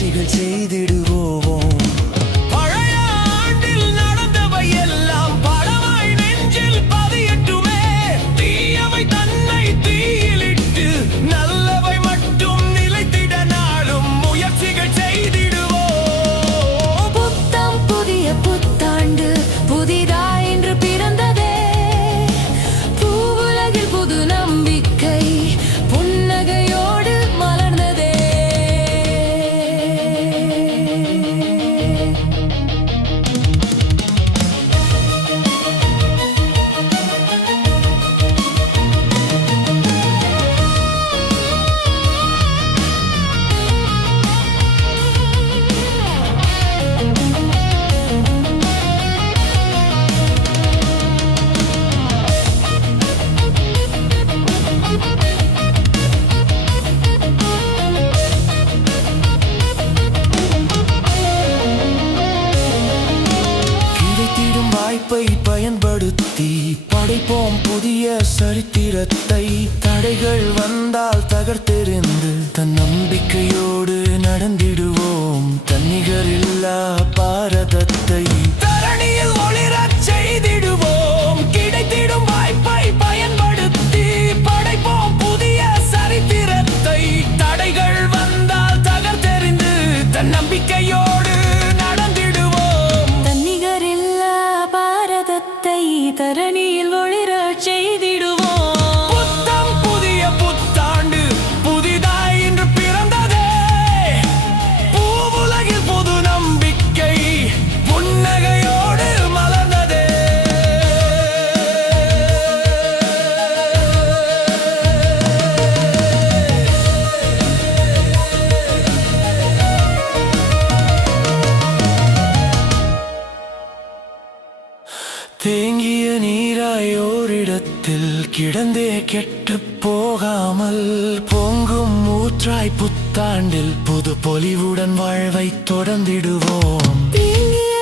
முயற்சிகள் செய்திடுவோம். வாய்ப்பை பயன்படுத்தி படைப்போம் புதிய சரித்திரத்தை. தடைகள் வந்தால் தகர்த்தெறிந்து தன்னம்பிக்கையோடு நடந்திடுவோம் தன்னிகரில்லா பாரதத்தை. தரணியில் ஒளிரச் செய்திடுவோம். கிடைத்திடும் வாய்ப்பை பயன்படுத்தி படைப்போம் புதிய சரித்திரத்தை. தடைகள் வந்தால் தகர்த்தெறிந்து தன்னம்பிக்கையோடு தரணியில் ஒளிரச் செய்திடுவோம். புத்தம் புதிய புத்தாண்டு புதிதாய் இன்று பிறந்ததே. பூவுலகில் புது நம்பிக்கை புன்னகையோடு மலர்ந்ததே. தேங்கிய நீராய் ஓரிடத்தில் கிடந்தே கெட்டு போகாமல் பொங்கும் ஊற்றாய் புத்தாண்டில் புது பொலிவுடன் வாழ்வை தொடர்ந்திடுவோம். தேங்கிய